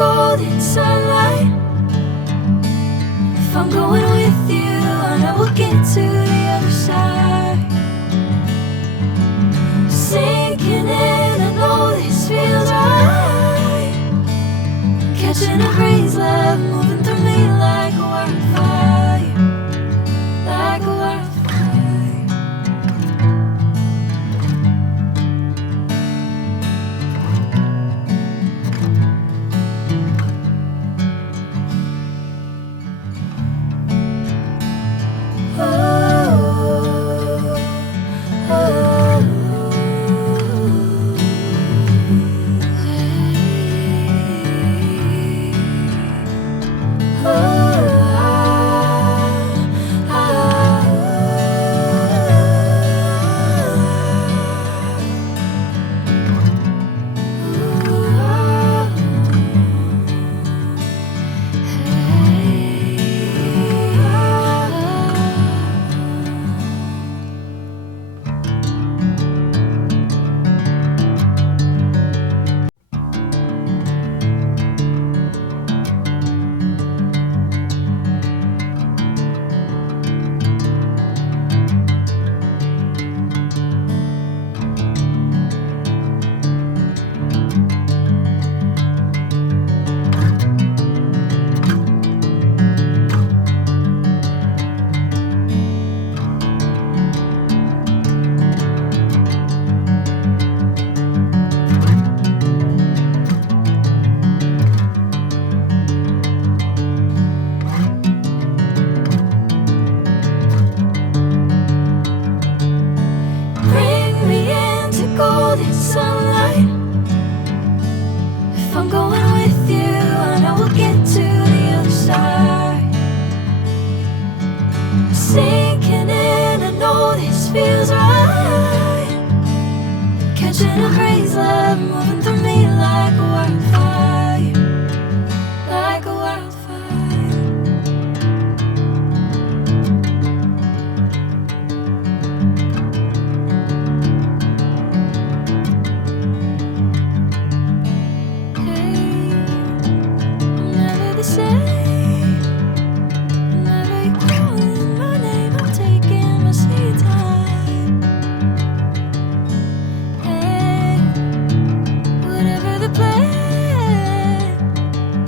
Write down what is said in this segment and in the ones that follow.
golden sunlight. If I'm going with you, I know we'll get to the other side. Sinking in, I know this feels right. Catching a breeze, love moving through me like a wildfire, like a wildfire. Bring me into golden sunlight. If I'm going with you, I know we'll get to the other side. Sinking in, I know this feels right. Catching a breeze, love moving through me like a wildfire, like a wildfire. Never the same. Whenever you're calling my name, I'm taking my sweet time. Hey, whatever the plan,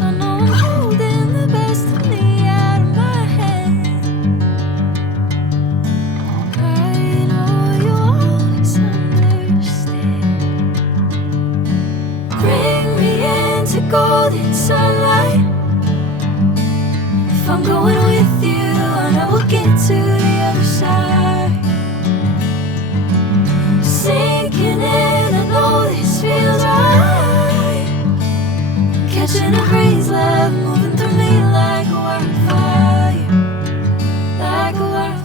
I know I'm holding the best of me out of my hand. I know you always understand. Bring me into golden sunlight. If I'm going with you, I know we'll get to the other side. Sinking in, I know this feels right. Catching a breeze, love moving through me like a wildfire, like a wildfire.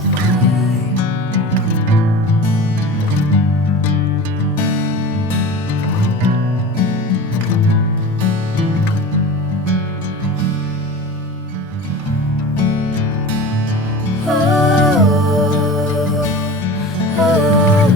Oh, oh, oh.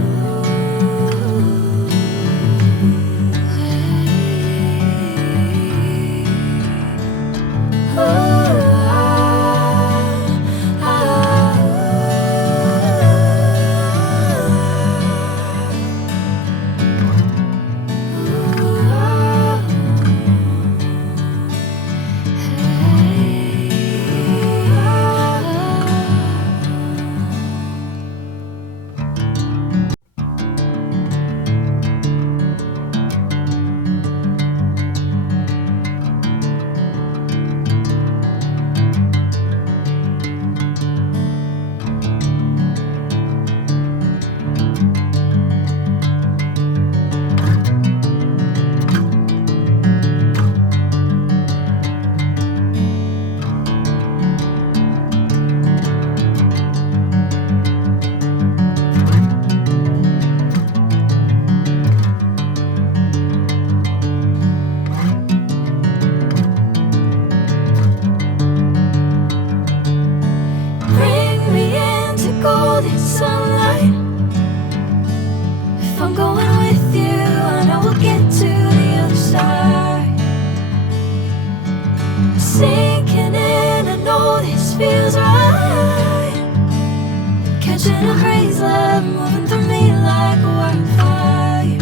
Catching a crazy love moving through me like a wildfire,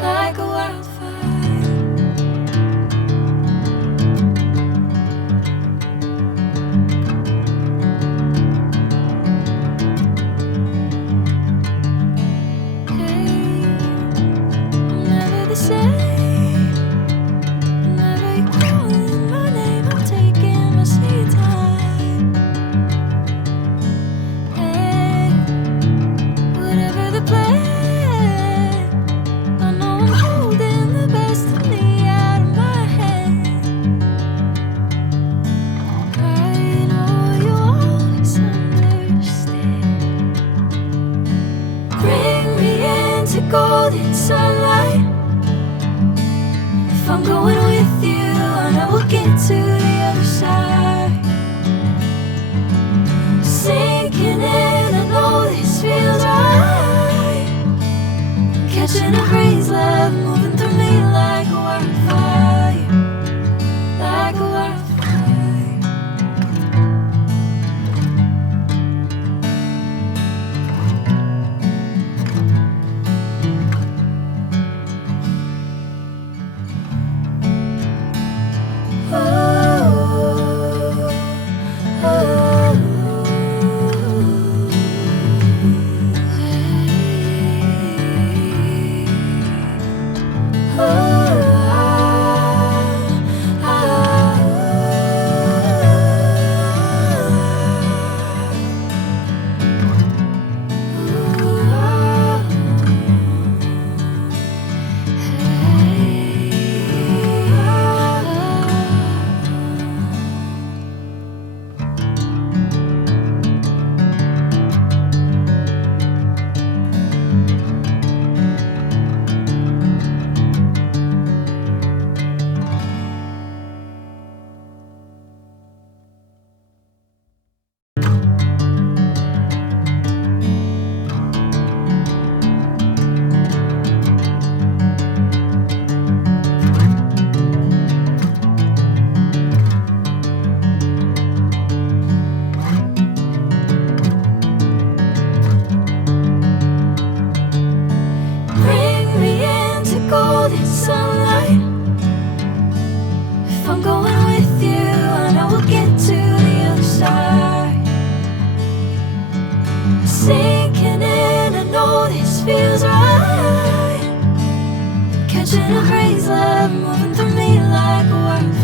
like a wildfire. Hey, I'm never the same. Whenever you're calling my name, I'm taking my sweet time. Hey, whatever the plan, I know I'm holding the best of me out of my head. I know you always understand. Bring me into golden sunlight. If I'm going with you, I know we'll get to the other side. Sinking in, I know this feels right. Catching a crazy love moving through me like a wildfire, like a wildfire. Bring me into golden sunlight. If I'm going with you, I know we'll get to the other side. Sinking in, I know this feels right. Catching a crazy love moving through me like a wildfire.